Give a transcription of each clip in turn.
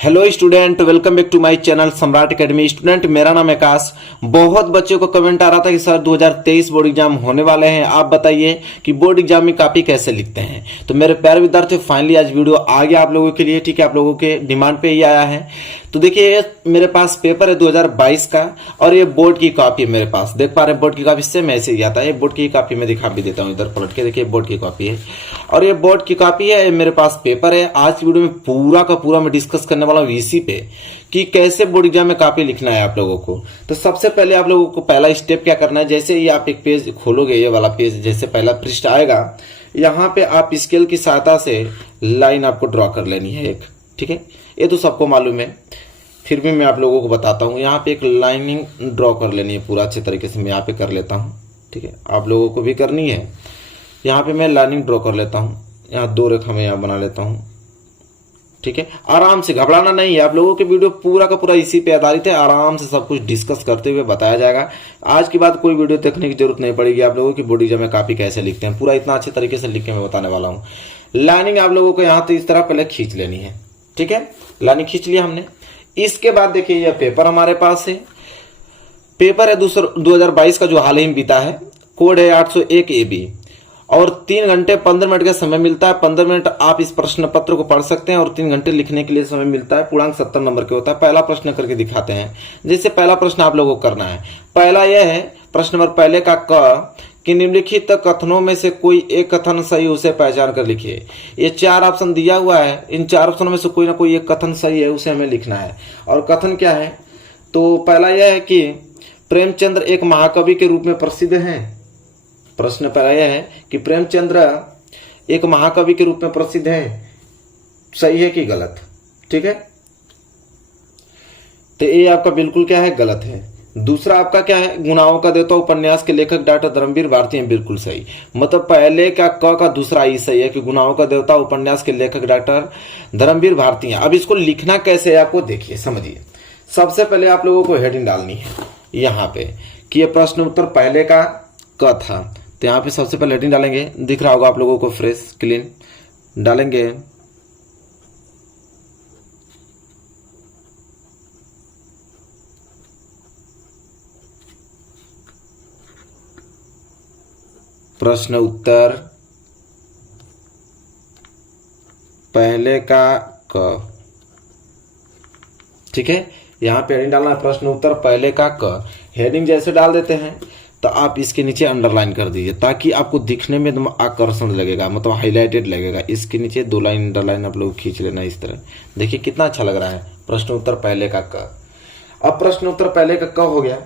Hello student, welcome back to my channel Samrat academy. Student, मेरा नाम आकाश। बहुत बच्चों को कमेंट आ रहा था कि सर 2023 बोर्ड एग्जाम होने वाले हैं, आप बताइए कि बोर्ड एग्जाम में कॉपी कैसे लिखते हैं। तो मेरे प्यारे विद्यार्थियों, फाइनली आज वीडियो आ गया आप लोगों के लिए। ठीक है, आप लोगों के डिमांड पे ही आया है। तो देखिए, मेरे पास पेपर है 2022 का और ये बोर्ड की कॉपी है मेरे पास। देख पा रहे हैं बोर्ड की कॉपी से मैसेज गया था। ये बोर्ड की कॉपी मैं दिखा भी देता हूँ, इधर पलट के देखिए, बोर्ड की कॉपी है और ये बोर्ड की कॉपी है। मेरे पास पेपर है। आज वीडियो में पूरा का पूरा मैं डिस्कस करने वाला हूँ इसी पे कि कैसे बोर्ड एग्जाम में कॉपी लिखना है आप लोगों को। तो सबसे पहले आप लोगों को पहला स्टेप क्या करना है, जैसे ही आप एक पेज खोलोगे, ये वाला पेज जैसे पहला पृष्ठ आएगा, यहाँ पे आप स्केल की सहायता से लाइन आपको ड्रॉ कर लेनी है एक। ठीक है, ये तो सबको मालूम है, फिर भी मैं आप लोगों को बताता हूँ। यहाँ पे एक लाइनिंग ड्रॉ कर लेनी है पूरा अच्छे तरीके से। मैं यहाँ पे कर लेता हूँ। ठीक है, आप लोगों को भी करनी है। यहाँ पे मैं लाइनिंग ड्रॉ कर लेता हूँ। यहाँ दो रेखा मैं यहाँ बना लेता हूँ। ठीक है, आराम से, घबराना नहीं है। आप लोगों के वीडियो पूरा का पूरा इसी पे आधारित है। आराम से सब कुछ डिस्कस करते हुए बताया जाएगा। आज के बाद कोई वीडियो देखने की जरूरत नहीं पड़ेगी आप लोगों की। बोर्ड एग्जाम में कॉपी कैसे लिखते हैं पूरा इतना अच्छे तरीके से लिख के मैं बताने वाला हूँ। लाइनिंग आप लोगों को यहाँ तो इस तरह पहले खींच लेनी है। ठीक है, लाइनिंग खींच लिया हमने। इसके बाद देखिए, यह पेपर हमारे पास है। पेपर है 2022 का जो हाल ही में बीता है। कोड है 801 AB और 3 घंटे 15 मिनट का समय मिलता है। 15 मिनट आप इस प्रश्न पत्र को पढ़ सकते हैं और 3 घंटे लिखने के लिए समय मिलता है। पूर्णांक 70 नंबर के होता है। पहला प्रश्न करके दिखाते हैं। जैसे पहला प्रश्न आप लोगों को करना है। पहला यह है, प्रश्न नंबर पहले का क कि निम्नलिखित कथनों में से कोई एक कथन सही, उसे पहचान कर लिखिए। ये 4 ऑप्शन दिया हुआ है। इन 4 ऑप्शनों में से कोई ना कोई एक कथन सही है, उसे हमें लिखना है। और कथन क्या है, तो पहला यह है कि प्रेमचंद्र एक महाकवि के रूप में प्रसिद्ध हैं। प्रश्न पहला यह है कि प्रेमचंद्र एक महाकवि के रूप में प्रसिद्ध है। सही है कि गलत? ठीक है, तो ये आपका बिल्कुल क्या है, गलत है। दूसरा आपका क्या है, गुनाहों का देवता उपन्यास के लेखक डॉक्टर धर्मवीर भारती हैं। बिल्कुल सही। मतलब पहले का क का दूसरा ही सही है कि गुनाहों का देवता उपन्यास के लेखक डॉक्टर धर्मवीर भारती हैं। अब इसको लिखना कैसे है आपको देखिए, समझिए। सबसे पहले आप लोगों को हेडिंग डालनी है यहाँ पे कि ये प्रश्न उत्तर पहले का क था। तो यहाँ पे सबसे पहले हेडिंग डालेंगे, दिख रहा होगा आप लोगों को, फ्रेश क्लीन डालेंगे। प्रश्न उत्तर पहले का क। ठीक है, यहाँ पे हेडिंग डालना है प्रश्न उत्तर पहले का क। हेडिंग जैसे डाल देते हैं तो आप इसके नीचे अंडरलाइन कर दीजिए ताकि आपको दिखने में एकदम आकर्षण लगेगा, मतलब हाईलाइटेड लगेगा। इसके नीचे 2 लाइन अंडरलाइन आप लोग खींच लेना इस तरह। देखिए कितना अच्छा लग रहा है, प्रश्न उत्तर पहले का क। अब प्रश्न उत्तर पहले का क हो गया।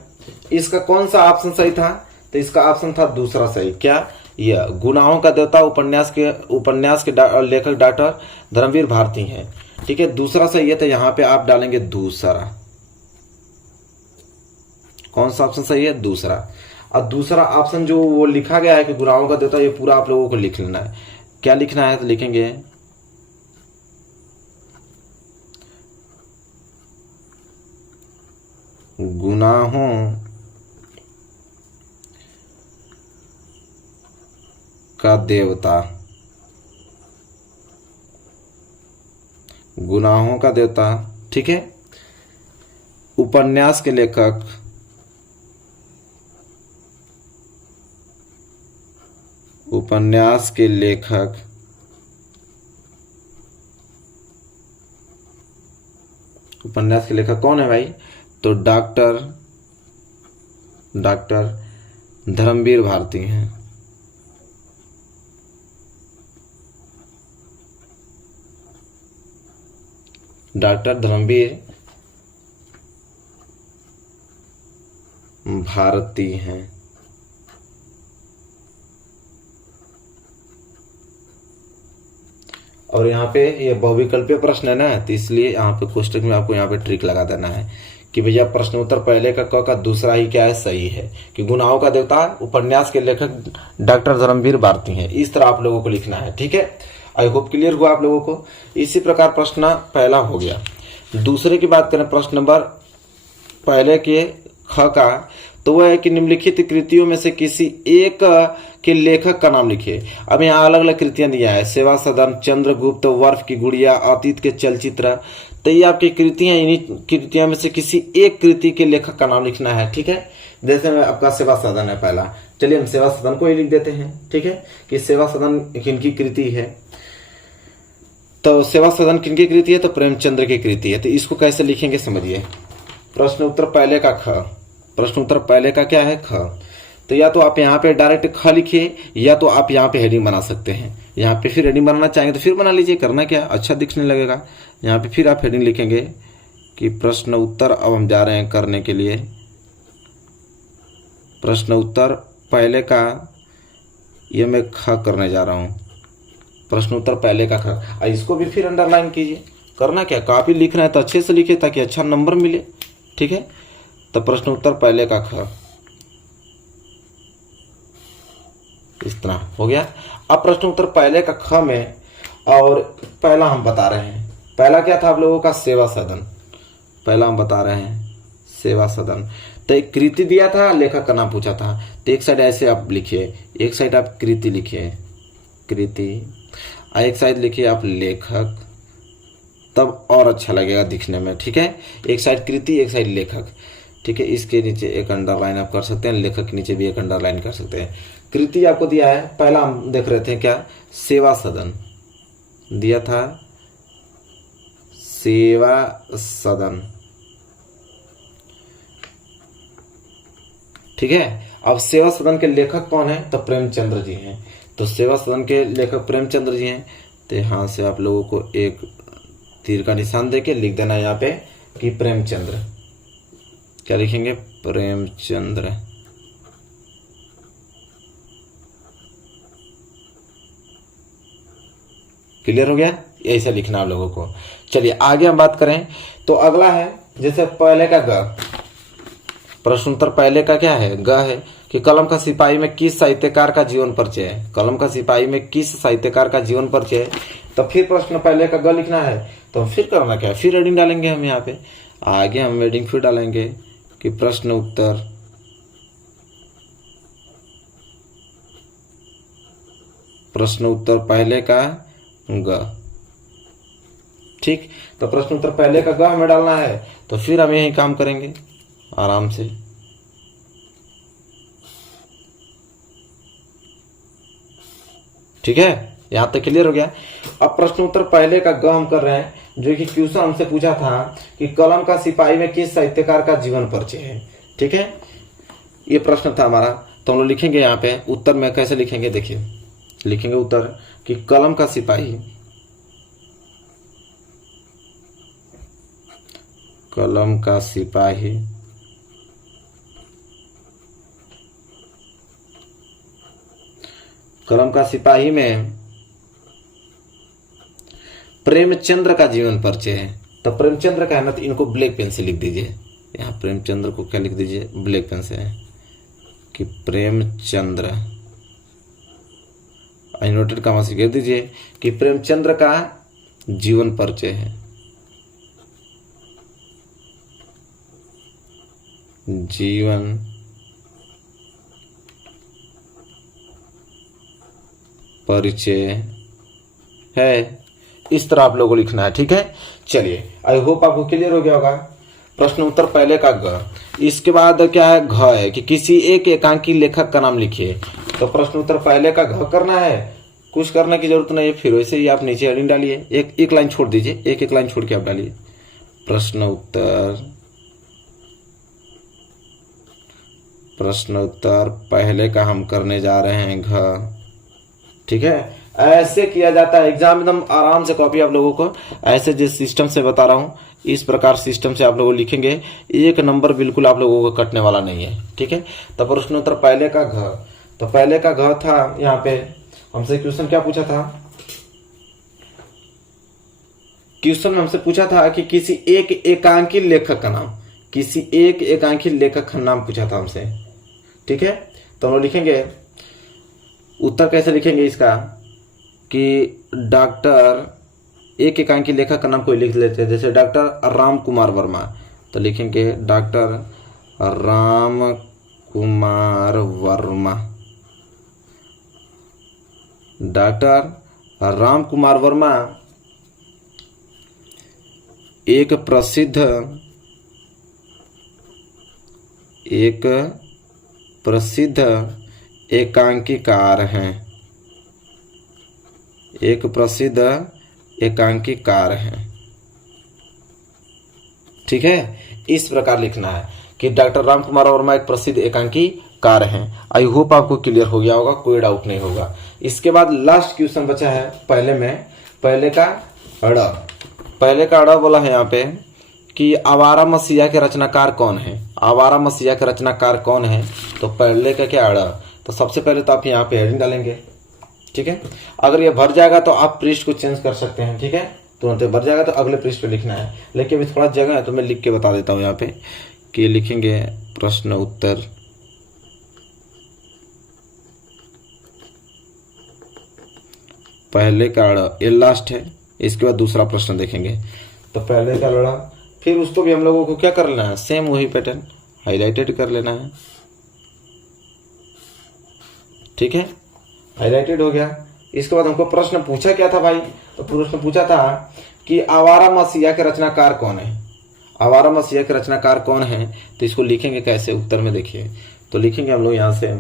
इसका कौन सा ऑप्शन सही था, तो इसका ऑप्शन था दूसरा सही। क्या? यह गुनाहों का देवता उपन्यास के लेखक डॉक्टर धर्मवीर भारती हैं। ठीक है, दूसरा सही है। तो यहाँ पे आप डालेंगे दूसरा। कौन सा ऑप्शन सही है? दूसरा। और दूसरा ऑप्शन जो वो लिखा गया है कि गुनाहों का देवता, ये पूरा आप लोगों को लिख लेना है। क्या लिखना है, तो लिखेंगे गुनाहों का देवता, गुनाहों का देवता। ठीक है, उपन्यास के लेखक उपन्यास के लेखक कौन है भाई, तो डॉक्टर धर्मवीर भारती हैं। डॉक्टर धर्मवीर भारती हैं। और यहाँ पे ये बहुविकल्पीय प्रश्न है ना, तो इसलिए यहाँ पे क्वेश्चन में आपको यहाँ पे ट्रिक लगा देना है कि भैया प्रश्न उत्तर पहले का क का दूसरा ही क्या है, सही है कि गुनाहों का देवता उपन्यास के लेखक डॉक्टर धर्मवीर भारती हैं। इस तरह आप लोगों को लिखना है। ठीक है, आई होप क्लियर हुआ आप लोगों को। इसी प्रकार प्रश्न पहला हो गया। दूसरे की बात करें, प्रश्न नंबर पहले के ख का, तो वह है कि निम्नलिखित कृतियों में से किसी एक के लेखक का नाम लिखिए। अब यहाँ अलग अलग कृतियां दिया है, सेवा सदन, चंद्रगुप्त, वर्फ की गुड़िया, अतीत के चलचित्र, तो ये आपकी कृतियां, इन्हीं कृतियों में से किसी एक कृति के लेखक का नाम लिखना है। ठीक है, जैसे में आपका सेवा सदन है पहला, चलिए हम सेवा सदन को ही लिख देते हैं। ठीक है, कि सेवा सदन किनकी कृति है, तो सेवा सदन किनकी कृति है, तो प्रेमचंद्र की कृति है। तो इसको कैसे लिखेंगे समझिए। प्रश्न उत्तर पहले का ख, प्रश्न उत्तर पहले का क्या है, ख। तो या तो आप यहाँ पे डायरेक्ट ख लिखिए, या तो आप यहाँ पे हेडिंग बना सकते हैं। यहाँ पे फिर हेडिंग बनाना चाहेंगे तो फिर बना लीजिए, करना क्या, अच्छा दिखने लगेगा। यहाँ पे फिर आप हेडिंग लिखेंगे कि प्रश्न उत्तर, अब हम जा रहे हैं करने के लिए प्रश्न उत्तर पहले का, ये मैं ख करने जा रहा हूँ, प्रश्न उत्तर पहले का ख। इसको भी फिर अंडरलाइन कीजिए, करना क्या, काफी लिख रहे हैं तो अच्छे से लिखिए ताकि अच्छा नंबर मिले। ठीक है, तो प्रश्न उत्तर पहले का ख इस तरह हो गया। अब प्रश्न उत्तर पहले का ख में, और पहला हम बता रहे हैं, पहला क्या था आप लोगों का, सेवा सदन। पहला हम बता रहे हैं सेवा सदन। तो एक कृति दिया था, लेखक का नाम पूछा था, तो एक साइड ऐसे आप लिखिए, एक साइड आप कृति लिखिए, कृति, एक साइड लिखिए आप लेखक, तब और अच्छा लगेगा दिखने में। ठीक है, एक साइड कृति, एक साइड लेखक। ठीक है, इसके नीचे एक अंडरलाइन आप कर सकते हैं, लेखक के नीचे भी एक अंडरलाइन कर सकते हैं। कृति आपको दिया है, पहला हम देख रहे थे क्या, सेवा सदन दिया था, सेवा सदन। ठीक है, अब सेवा सदन के लेखक कौन है, तो प्रेमचंद्र जी हैं। तो सेवा सदन के लेखक प्रेमचंद्र जी हैं। तो यहां से आप लोगों को एक तीर का निशान देके लिख देना यहाँ पे कि प्रेमचंद्र, क्या लिखेंगे, प्रेमचंद्र। क्लियर हो गया, ऐसा लिखना आप लोगों को। चलिए आगे हम बात करें, तो अगला है जैसे पहले का ग, प्रश्न उत्तर पहले का क्या है, ग है कि कलम का सिपाही में किस साहित्यकार का जीवन परिचय है। कलम का सिपाही में किस साहित्यकार का जीवन परिचय है, तो फिर प्रश्न पहले का ग लिखना है। तो फिर करना क्या है, फिर हेडिंग डालेंगे हम यहाँ पे, आगे हम हेडिंग फिर डालेंगे कि प्रश्न उत्तर पहले का ग। ठीक, तो प्रश्न उत्तर पहले का ग हमें डालना है, तो फिर हम यही काम करेंगे आराम से। ठीक है, यहां तक क्लियर हो गया। अब प्रश्न उत्तर पहले का ग हम कर रहे हैं, जो कि क्वेश्चन हमसे पूछा था कि कलम का सिपाही में किस साहित्यकार का जीवन परिचय है। ठीक है, ये प्रश्न था हमारा। तो हम लोग लिखेंगे यहाँ पे उत्तर में, कैसे लिखेंगे देखिए, लिखेंगे उत्तर कि कलम का सिपाही, कलम का सिपाही कलम का सिपाही में प्रेमचंद्र का जीवन परिचय है। तो प्रेमचंद्र का है ना, तो इनको ब्लैक पेन से लिख दीजिए, यहाँ प्रेमचंद्र को क्या लिख दीजिए, ब्लैक पेन से, कि प्रेमचंद्र, इन्वर्टेड कॉमा से कह दीजिए कि प्रेमचंद्र का जीवन परिचय है, जीवन परिचय है। इस तरह आप लोगों को लिखना है। ठीक है, चलिए आई होप आपको क्लियर हो गया होगा। प्रश्न उत्तर पहले का ग। इसके बाद क्या है, घ है कि किसी एक एकांकी लेखक का नाम लिखिए। तो प्रश्न उत्तर पहले का घ करना है, कुछ करने की जरूरत नहीं है, फिर वैसे ही आप नीचे हेडिंग डालिए, एक लाइन छोड़ दीजिए, एक लाइन छोड़ के आप डालिए प्रश्न उत्तर पहले का हम करने जा रहे हैं घ। ठीक है, ऐसे किया जाता है एग्जाम, एकदम आराम से कॉपी आप लोगों को ऐसे जिस सिस्टम से बता रहा हूं, इस प्रकार सिस्टम से आप लोग लिखेंगे, एक नंबर बिल्कुल आप लोगों को कटने वाला नहीं है। ठीक है, तो प्रश्न उत्तर पहले का घ, तो पहले का घ था, यहाँ पे हमसे क्वेश्चन क्या पूछा था, क्वेश्चन हमसे पूछा था कि किसी एक एकांकी लेखक का नाम, किसी एक एकांकी लेखक का नाम पूछा था हमसे। ठीक है, तो हम लोग लिखेंगे उत्तर कैसे लिखेंगे इसका, कि डॉक्टर एक एकांकी लेखक का नाम कोई लिख लेते हैं, जैसे डॉक्टर राम कुमार वर्मा, तो लिखेंगे डॉक्टर राम कुमार वर्मा, डॉक्टर राम कुमार वर्मा एक प्रसिद्ध एकांकीकार हैं। एक प्रसिद्ध एकांकीकार हैं। ठीक है, इस प्रकार लिखना है कि डॉक्टर राम कुमार वर्मा एक प्रसिद्ध एकांकीकार हैं। आई होप आपको क्लियर हो गया होगा, कोई डाउट नहीं होगा। इसके बाद लास्ट क्वेश्चन बचा है पहले का अड़ा बोला है यहाँ पे कि आवारा मसीहा के रचनाकार कौन है। आवारा मसीहा के रचनाकार कौन है, तो पहले का क्या अड़ा। तो सबसे पहले तो आप यहाँ पे हेडिंग डालेंगे। ठीक है, अगर ये भर जाएगा तो आप पृष्ठ को चेंज कर सकते हैं। ठीक है, तुरंत भर जाएगा तो अगले पृष्ठ पे लिखना है, लेकिन अभी थोड़ा जगह है तो मैं लिख के बता देता हूँ यहाँ पे कि लिखेंगे प्रश्न उत्तर पहले का अड़ा, ये लास्ट है। इसके बाद दूसरा प्रश्न देखेंगे। तो पहले का अड़ा, फिर उसको भी हम लोगों को क्या कर लेना है, सेम वही पैटर्न हाईलाइटेड कर लेना है। ठीक है, हाईलाइटेड हो गया। इसके बाद हमको प्रश्न पूछा क्या था भाई, तो प्रश्न पूछा था कि आवारा मसीहा के रचनाकार कौन है। आवारा मसीहा के रचनाकार कौन है, तो इसको लिखेंगे कैसे, उत्तर में देखिए। तो लिखेंगे हम लोग यहां से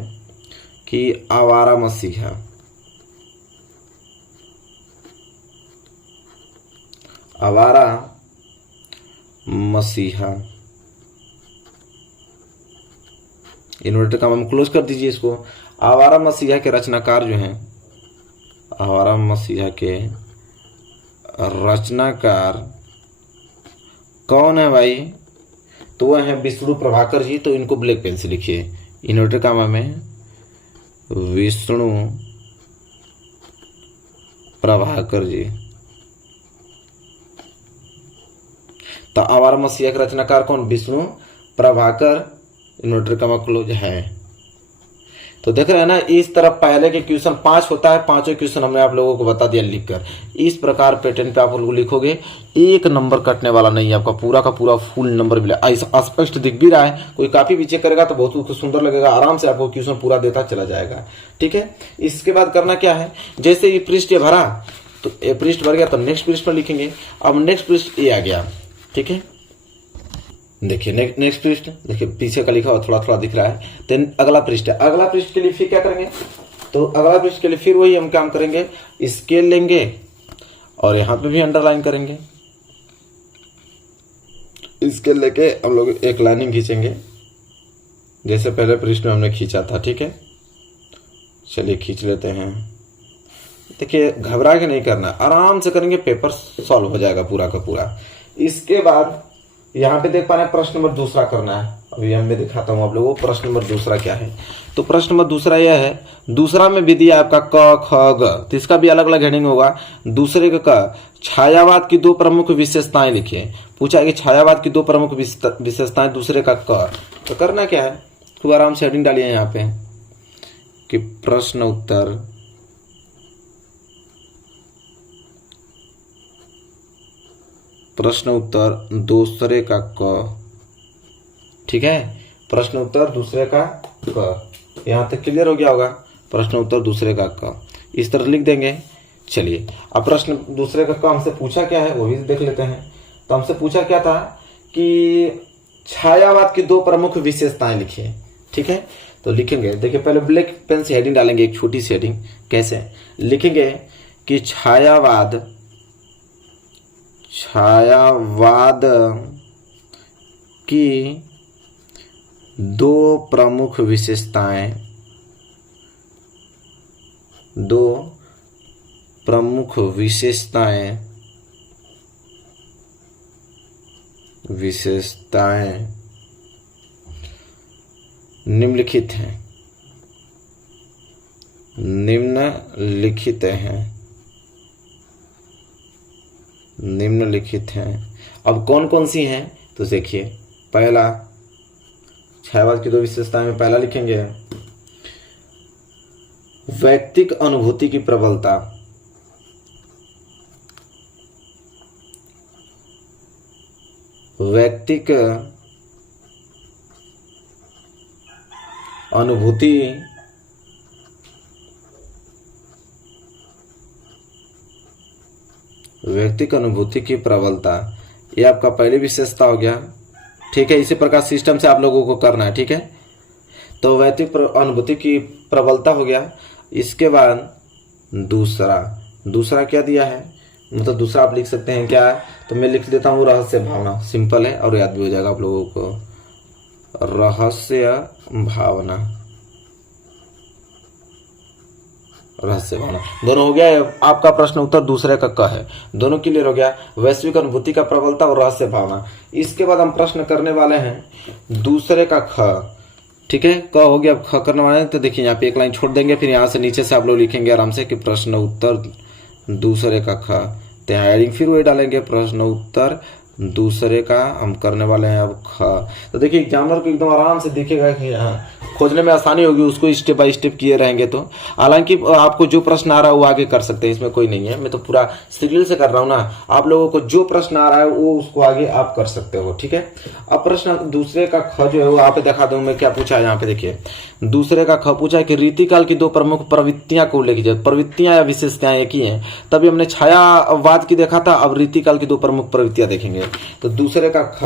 कि आवारा मसीहा, आवारा मसीहा, इन्वर्टेड कॉमा में क्लोज कर दीजिए इसको। आवारा मसीहा के रचनाकार जो हैं, आवारा मसीहा के रचनाकार कौन है भाई, तो वह है विष्णु प्रभाकर जी। तो इनको ब्लैक पेन से लिखिए, इन्वर्टेड कॉमा में विष्णु प्रभाकर जी। तो आवारा मसीहा के रचनाकार कौन, Vishnu Prabhakar, inverted comma close है। तो देख रहे हैं ना, इस तरह पहले के क्वेश्चन 5 होता है, पांचों क्वेश्चन हमने आप लोगों को बता दिया लिखकर। इस प्रकार पैटर्न पे आप लोग लिखोगे, एक नंबर कटने वाला नहीं है, आपका पूरा का पूरा फुल नंबर मिला। ऐसा स्पष्ट दिख भी रहा है, कोई काफी भी चेक करेगा तो बहुत सुंदर लगेगा, आराम से आपको क्वेश्चन पूरा देता चला जाएगा। ठीक है, इसके बाद करना क्या है, जैसे ये पृष्ठ ये भरा, तो ये पृष्ठ भर गया तो नेक्स्ट पृष्ठ पर लिखेंगे। अब नेक्स्ट पृष्ठ ये आ गया। ठीक है, देखिए नेक्स्ट पृष्ठ, देखिए पीछे का लिखा हुआ थोड़ा थोड़ा दिख रहा है। देन अगला पृष्ठ है, अगला पृष्ठ के लिए फिर क्या करेंगे, तो अगला पृष्ठ के लिए फिर वही हम काम करेंगे, स्केल लेंगे और यहां पे भी अंडरलाइन करेंगे। स्केल लेके हम लोग एक लाइनिंग खींचेंगे, जैसे पहले पृष्ठ में हमने खींचा था। ठीक है, चलिए खींच लेते हैं। देखिए घबरा के नहीं करना, आराम से करेंगे, पेपर सॉल्व हो जाएगा पूरा का पूरा। इसके बाद यहाँ पे देख पा रहे हैं प्रश्न नंबर दूसरा करना है। अभी हम मैं दिखाता हूँ आप लोगों को प्रश्न नंबर दूसरा क्या है। तो प्रश्न नंबर दूसरा यह है, दूसरा में विधि आपका क ख ग, तो इसका भी अलग अलग हेडिंग होगा। दूसरे का क, छायावाद की 2 प्रमुख विशेषताएं लिखिए। पूछा है कि छायावाद की 2 प्रमुख विशेषताएं दूसरे का क। तो करना क्या है, खूब आराम से हेडिंग डालिए यहाँ पे कि प्रश्न उत्तर दूसरे का क। ठीक है, प्रश्न उत्तर दूसरे का क, यहां तक क्लियर हो गया होगा। प्रश्न उत्तर दूसरे का क इस तरह लिख देंगे। चलिए अब प्रश्न दूसरे का क हमसे पूछा क्या है वो भी देख लेते हैं। तो हमसे पूछा क्या था कि छायावाद की 2 प्रमुख विशेषताएं लिखिए। ठीक है, तो लिखेंगे, देखिए पहले ब्लैक पेन से हेडिंग डालेंगे, एक छोटी सी हेडिंग। कैसे लिखेंगे कि छायावाद की 2 प्रमुख विशेषताएं निम्नलिखित हैं। अब कौन कौन सी हैं, तो देखिए पहला छायावाद की 2 विशेषताएं में पहला लिखेंगे वैयक्तिक अनुभूति की प्रबलता। वैयक्तिक अनुभूति की प्रबलता, ये आपका पहली विशेषता हो गया। ठीक है, इसी प्रकार सिस्टम से आप लोगों को करना है। ठीक है, तो वैयक्तिक अनुभूति की प्रबलता हो गया। इसके बाद दूसरा क्या दिया है, मतलब दूसरा आप लिख सकते हैं क्या, तो मैं लिख देता हूँ रहस्य भावना। सिंपल है और याद भी हो जाएगा आप लोगों को। रहस्य भावना दोनों हो गया। आपका प्रश्न उत्तर दूसरे का क है, दोनों क्लियर हो गया। वैश्विक अनुभूति का प्रबलता और रहस्य भावना। इसके बाद हम प्रश्न करने वाले हैं दूसरे का ख। ठीक है, क हो गया। अब ख करने वाले हैं तो देखिए यहाँ पे एक लाइन छोड़ देंगे, फिर यहाँ से नीचे से आप लोग लिखेंगे आराम से कि प्रश्न उत्तर दूसरे का ख। तो यहाँ एडिंग फिर वही डालेंगे, प्रश्न उत्तर दूसरे का हम करने वाले हैं अब ख। तो देखिए एग्जामिनर को एकदम आराम से दिखेगा कि हाँ खोजने में आसानी होगी, उसको स्टेप बाय स्टेप किए रहेंगे। तो हालांकि आपको जो प्रश्न आ रहा है वो आगे कर सकते हैं, इसमें कोई नहीं है। मैं तो पूरा सीरियल से कर रहा हूँ ना, आप लोगों को जो प्रश्न आ रहा है वो उसको आगे आप कर सकते हो। ठीक है, अब प्रश्न दूसरे का ख जो है वो आप दिखा दूं मैं क्या पूछा है। यहाँ पे देखिए दूसरे का ख पूछा है कि रीतिकाल की दो प्रमुख प्रवृत्तियां को उल्लेख कीजिए। प्रवृत्तियां या विशेषताएं एक ही हैं, तभी हमने छायावाद की देखा था, अब रीतिकाल की दो प्रमुख प्रवृत्तियां देखेंगे। तो दूसरे का ख,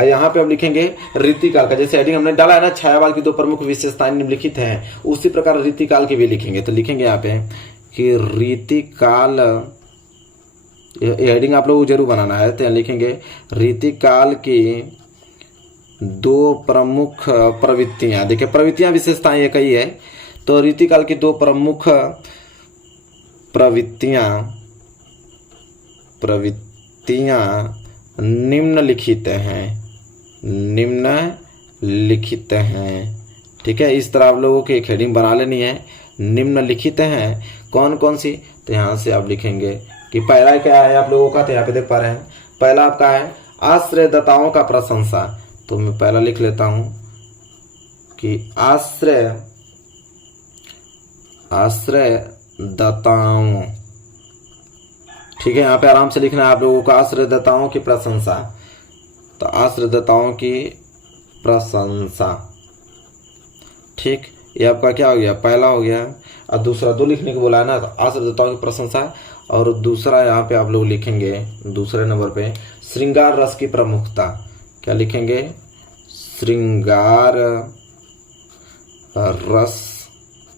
यहाँ पे हम लिखेंगे रीतिकाल का, जैसे हेडिंग हमने डाला है ना छायावाद की दो प्रमुख विशेषताएं निम्नलिखित हैं, उसी प्रकार रीतिकाल की भी लिखेंगे। तो लिखेंगे यहाँ पे कि रीतिकाल, हेडिंग आप लोगों को जरूर बनाना है। तो लिखेंगे रीतिकाल की दो प्रमुख प्रवृत्तियां। देखिए प्रवृत्तियां विशेषताएं एक ही है, तो रीतिकाल की दो प्रमुख प्रवृत्तियां निम्नलिखित हैं। ठीक है, इस तरह आप लोगों की एक हेडिंग बना लेनी है। निम्नलिखित हैं कौन कौन सी, तो यहाँ से आप लिखेंगे कि पहला क्या है आप लोगों का, तो यहाँ पे देख पा रहे हैं पहला आपका है आश्रयदाताओं का प्रशंसा। तो मैं पहला लिख लेता हूं कि आश्रयदाताओं। ठीक है, यहाँ पे आराम से लिखना है आप लोगों को आश्रयदाताओं की प्रशंसा। तो आश्रयदाताओं की प्रशंसा। ठीक, ये आपका क्या हो गया, पहला हो गया। और दूसरा दो लिखने को बोला है ना, तो आश्रयदाताओं की प्रशंसा। और दूसरा यहाँ पे आप लोग लिखेंगे दूसरे नंबर पे श्रृंगार रस की प्रमुखता। क्या लिखेंगे, श्रृंगार रस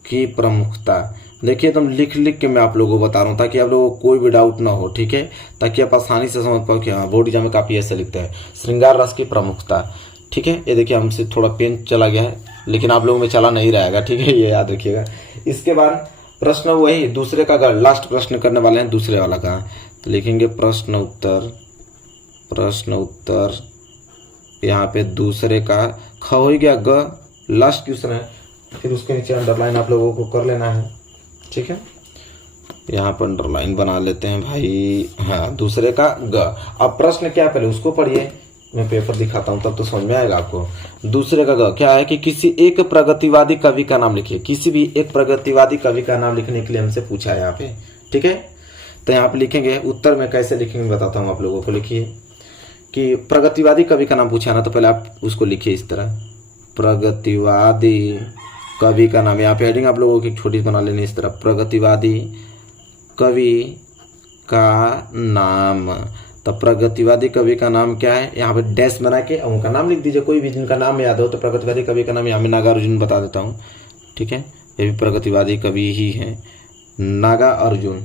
की प्रमुखता। देखिए एकदम लिख के मैं आप लोगों को बता रहा हूँ ताकि आप लोगों को कोई भी डाउट ना हो। ठीक है, ताकि आप आसानी से समझ पाओ कि हाँ बोर्ड एग्जाम में काफी ऐसे लिखते हैं श्रृंगार रस की प्रमुखता। ठीक है, ये देखिए हमसे थोड़ा पेन चला गया है, लेकिन आप लोगों में चला नहीं रहेगा। ठीक है, ये याद रखिएगा। इसके बाद प्रश्न वही दूसरे का लास्ट प्रश्न करने वाले हैं दूसरे वाला का। तो लिखेंगे प्रश्न उत्तर यहाँ पे दूसरे का ख हो गया, ग लास्ट क्वेश्चन है, फिर उसके नीचे अंडरलाइन आप लोगों को कर लेना है। ठीक है, यहाँ पर अंडरलाइन बना लेते हैं भाई। हाँ, दूसरे का ग। अब प्रश्न क्या पहले उसको पढ़िए, मैं पेपर दिखाता हूँ तब तो समझ में आएगा आपको। दूसरे का ग क्या है कि किसी एक प्रगतिवादी कवि का नाम लिखिए। किसी भी एक प्रगतिवादी कवि का नाम लिखने के लिए हमसे पूछा है यहाँ पे। ठीक है, तो यहाँ पे लिखेंगे, उत्तर में कैसे लिखेंगे बताता हूँ आप लोगों को। लिखिए कि प्रगतिवादी कवि का नाम पूछा है ना, तो पहले आप उसको लिखिए इस तरह, प्रगतिवादी कवि का नाम। यहाँ पे हेडिंग आप लोगों की छोटी बना लेनी इस तरह, प्रगतिवादी कवि का नाम। तो प्रगतिवादी कवि का नाम क्या है, यहाँ पे डैश बना के उनका नाम लिख दीजिए, कोई भी जिनका नाम याद हो। तो प्रगतिवादी कवि का नाम यहाँ में नागार्जुन बता देता हूँ। ठीक है, ये भी प्रगतिवादी कवि ही है, नागार्जुन।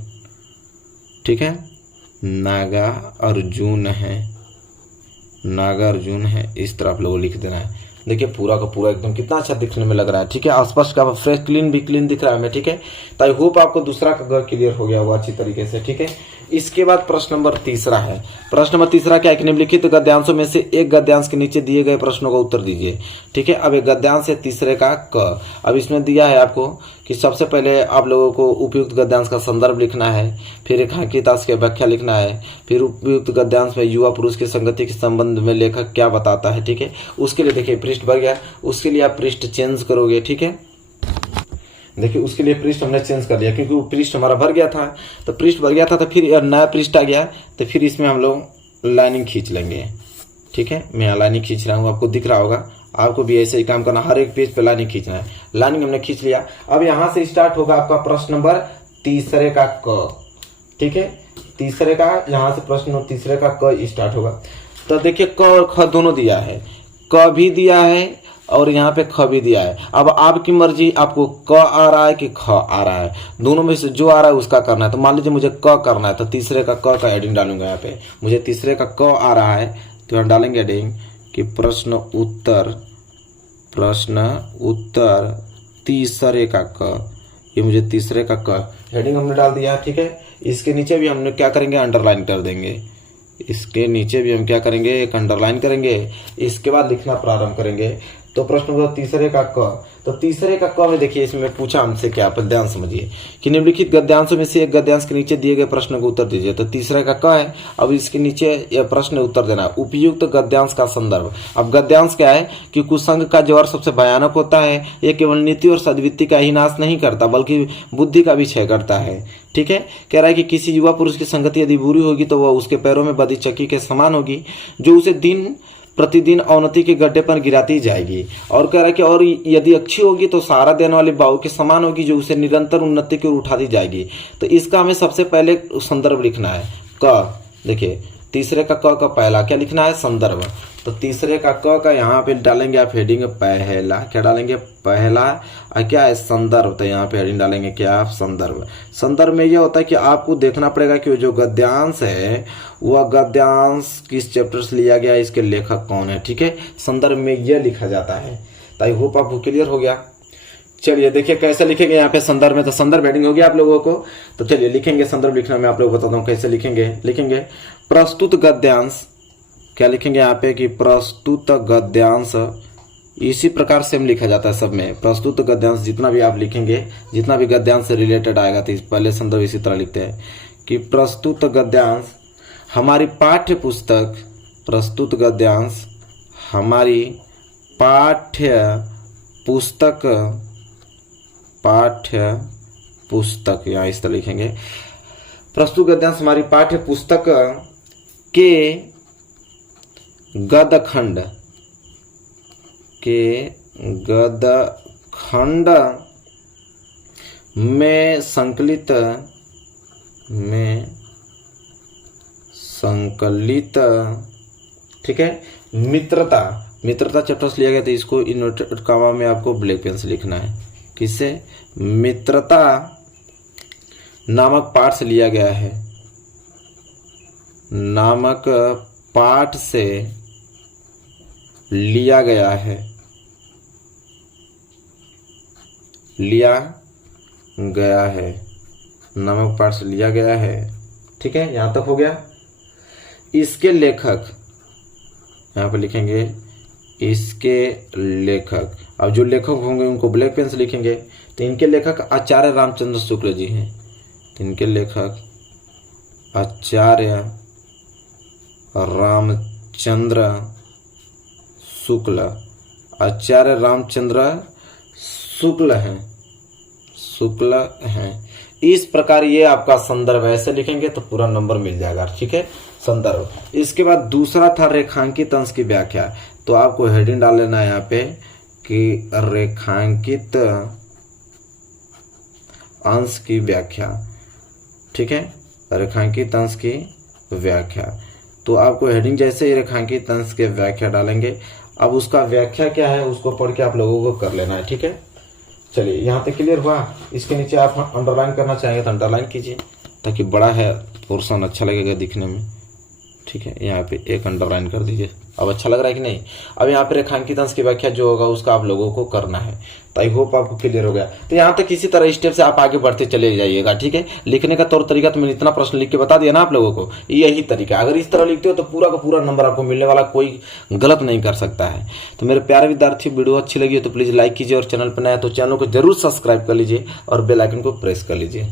ठीक है, नागार्जुन है, इस तरह आप लोगों को लिख देना है। देखिए पूरा का पूरा एकदम कितना अच्छा दिखने में लग रहा है। ठीक है, आसपास का फ्रेश क्लीन दिख रहा है हमें। ठीक है, तो आई होप आपको दूसरा का ग क्लियर हो गया होगा अच्छी तरीके से। ठीक है, इसके बाद प्रश्न नंबर तीसरा है। प्रश्न नंबर तीसरा क्या है कि निम्नलिखित गद्यांशों में से एक गद्यांश के नीचे दिए गए प्रश्नों का उत्तर दीजिए। ठीक है, अब एक गद्यांश है तीसरे का क। अब इसमें दिया है आपको कि सबसे पहले आप लोगों को उपयुक्त गद्यांश का संदर्भ लिखना है, फिर एक हाकिताश की व्याख्या लिखना है, फिर उपयुक्त गद्यांश में युवा पुरुष की संगति के संबंध में लेखक क्या बताता है। ठीक है, उसके लिए देखिए पृष्ठ भर गया, उसके लिए आप पृष्ठ चेंज करोगे। ठीक है, देखिए उसके लिए पृष्ठ हमने चेंज कर दिया क्योंकि वो पृष्ठ हमारा भर गया था। तो पृष्ठ भर गया था तो फिर नया पृष्ठ आ गया, तो फिर इसमें हम लोग लाइनिंग खींच लेंगे। ठीक है, मैं यहाँ लाइनिंग खींच रहा हूँ, आपको दिख रहा होगा। आपको भी ऐसे ही काम करना, हर एक पेज पे लाइनिंग खींचना है। लाइनिंग हमने खींच लिया। अब यहाँ से स्टार्ट होगा आपका प्रश्न नंबर तीसरे का क। ठीक है, तीसरे का यहाँ से प्रश्न तीसरे का क स्टार्ट होगा। तो देखिए क और ख दोनों दिया है, क भी दिया है और यहाँ पे ख भी दिया है। अब आपकी मर्जी, आपको क आ रहा है कि ख आ रहा है, दोनों में से जो आ रहा है उसका करना है। तो मान लीजिए मुझे क करना है तो तीसरे का क का हेडिंग डालूंगा। यहाँ पे मुझे तीसरे का क आ रहा है तो यहाँ डालेंगे हेडिंग कि प्रश्न उत्तर तीसरे का क। ये मुझे तीसरे का क हेडिंग हमने डाल दिया, ठीक है। इसके नीचे भी हमने क्या करेंगे, अंडरलाइन कर देंगे। इसके नीचे भी हम क्या करेंगे, एक अंडरलाइन करेंगे। इसके बाद लिखना प्रारंभ करेंगे। तो प्रश्न होगा तीसरे का क। तो तीसरे का क में देखिए इसमें पूछा हमसे क्या, आप ध्यान समझिए कि निम्नलिखित गद्यांशों में से एक गद्यांश के नीचे दिए गए प्रश्न को उत्तर दीजिए। तो तीसरे का क है। अब इसके नीचे यह प्रश्न उत्तर देना, उपयुक्त गद्यांश का संदर्भ। अब गद्यांश क्या है कि कुसंग का ज्वर सबसे भयानक होता है, यह केवल नीति और सद्वृत्ति का ही नाश नहीं करता बल्कि बुद्धि का भी क्षय करता है, ठीक है। कह रहा है कि किसी युवा पुरुष की संगति यदि बुरी होगी तो वह उसके पैरों में बधी चक्की के समान होगी जो उसे दिन प्रतिदिन अवनति के गड्ढे पर गिराती जाएगी। और कह रहा है कि और यदि अच्छी होगी तो सहारा देने वाले बाहु के समान होगी जो उसे निरंतर उन्नति की ओर उठाती जाएगी। तो इसका हमें सबसे पहले संदर्भ लिखना है, क। देखिए तीसरे का क का पहला क्या लिखना है, संदर्भ। तो तीसरे का क का यहाँ पे डालेंगे आप हेडिंग पहला, क्या डालेंगे, पहला। और क्या है, संदर्भ। तो यहाँ पे हेडिंग डालेंगे क्या, आप संदर्भ। संदर्भ में यह होता है कि आपको देखना पड़ेगा कि जो गद्यांश है वह गद्यांश किस चैप्टर से लिया गया, इसके लेखक कौन है, ठीक है। संदर्भ में यह लिखा जाता है। तो आई होप आपको क्लियर हो गया। चलिए देखिए कैसे लिखेंगे यहाँ पे संदर्भ में। तो संदर्भ हेडिंग हो गया आप लोगों को। तो चलिए लिखेंगे, संदर्भ लिखना मैं आप लोगों को बताता हूँ कैसे लिखेंगे प्रस्तुत गद्यांश। क्या लिखेंगे यहाँ पे कि प्रस्तुत गद्यांश। इसी प्रकार से हम लिखा जाता है सब में, प्रस्तुत गद्यांश। जितना भी आप लिखेंगे, जितना भी गद्यांश से रिलेटेड आएगा तो पहले संदर्भ इसी तरह लिखते हैं कि प्रस्तुत गद्यांश हमारी पाठ्य पुस्तक, प्रस्तुत गद्यांश हमारी पाठ्य पुस्तक, यहाँ इस तरह लिखेंगे प्रस्तुत गद्यांश हमारी पाठ्य पुस्तक के गदखंड में संकलित, ठीक है। मित्रता चैप्टर से लिया गया, तो इसको इन्वर्टेड कॉमा में आपको ब्लैक पेन से लिखना है। किससे, मित्रता नामक पाठ से लिया गया है, नामक पाठ से लिया गया नामक पाठ से लिया गया है, ठीक है। यहां तक हो गया। इसके लेखक, यहां पर लिखेंगे इसके लेखक। अब जो लेखक होंगे उनको ब्लैक पेन से लिखेंगे। तो इनके लेखक आचार्य रामचंद्र शुक्ल जी हैं। तो इनके लेखक आचार्य रामचंद्र शुक्ल हैं। इस प्रकार ये आपका संदर्भ ऐसे लिखेंगे तो पूरा नंबर मिल जाएगा, ठीक है। संदर्भ। इसके बाद दूसरा था रेखांकित अंश की व्याख्या। तो आपको हेडिंग डाल लेना है यहाँ पे कि रेखांकित अंश की व्याख्या, ठीक है। रेखांकित अंश की व्याख्या। तो आपको हेडिंग जैसे ही रेखांकित अंश की व्याख्या डालेंगे, अब उसका व्याख्या क्या है उसको पढ़ के आप लोगों को कर लेना है, ठीक है। चलिए यहाँ तक क्लियर हुआ। इसके नीचे आप अंडरलाइन करना चाहेंगे तो अंडरलाइन कीजिए ताकि बड़ा है पोर्शन अच्छा लगेगा दिखने में, ठीक है। यहाँ पे एक अंडरलाइन कर दीजिए। अब अच्छा लग रहा है कि नहीं। अब यहाँ पे रेखांकित अंश की व्याख्या जो होगा उसका आप लोगों को करना है। तो आई होप आपको क्लियर हो गया। तो यहाँ तक इसी तरह स्टेप से आप आगे बढ़ते चले जाइएगा, ठीक है। लिखने का तौर तरीका तो मैंने इतना प्रश्न लिख के बता दिया ना आप लोगों को, यही तरीका। अगर इस तरह लिखते हो तो पूरा का पूरा नंबर आपको मिलने वाला, कोई गलत नहीं कर सकता है। तो मेरे प्यारे विद्यार्थी, वीडियो अच्छी लगी तो प्लीज लाइक कीजिए और चैनल पर नया तो चैनल को जरूर सब्सक्राइब कर लीजिए और बेल आइकन को प्रेस कर लीजिए।